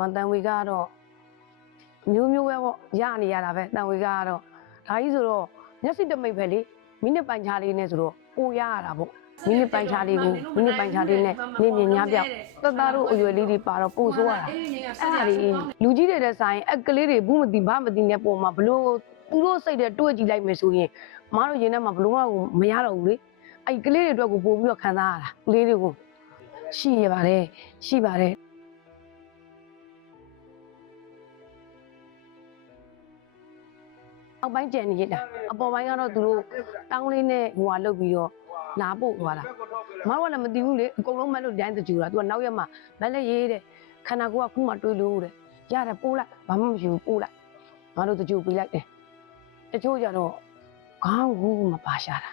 ငါတန်ဝေကတော့မျိုးမျိုးပဲပေါ့ရနေရတာပဲတန်ဝေကတော့ဒါကြီးဆိုတော့မျက်စိတမိတ်ပဲလေမိနစ်ပိုင်ချားလေးနဲ့ဆိုတော့ပိုရရတာပေါ့မိနစ်ပိုင်ချားလေးကိုမိနစ်ပိုင်ချားလေးနဲ့နေမြင်များပြောက်တသားတို့အရွယ်လေးတွေပါတော့ပိုဆိုးရတာအဲ့ဒါလေးလူကြီးတွေတဲ့ဆိုင်အက်ကလေးတွေဘူးမသိဘာမသိနဲ့ပုံမှာဘလို့သူတို့စိတ်တဲ့တွေးကြည့်လိုက်မယ်ဆိုရင်မအားတို့ရင်ထဲမှာဘလို့မရတော့ဘူးလေအဲ့ကလေးတွေအတွက်ကိုပို့ပြီးတော့ခံစားရတာကလေးတွေကိုရှိရပါတယ်ရှိပါတယ်အောက်ပိုင်းကျန်နေရတာအပေါ်ပိုင်းကတော့သူတို့တောင်းလေးနဲ့ဟိုဟာလုပ်ပြီးတော့လာပို့သွားတာမတော်ကလည်းမသိဘူးလေအကုန်လုံးမလို့တိုင်းတကြူတာသူကနောက်ရက်မှာမက်လက်ရေးတဲ့ခန္ဓာကိုယ်ကခုမှတွေးလို့တဲ့ရတယ်ပို့လိုက်ဘာမှမရှိဘူးပို့လိုက်ငါတို့တကြူပေးလိုက်တယ်တချို့ကြတော့ခေါင်းကူမပါရှာတာ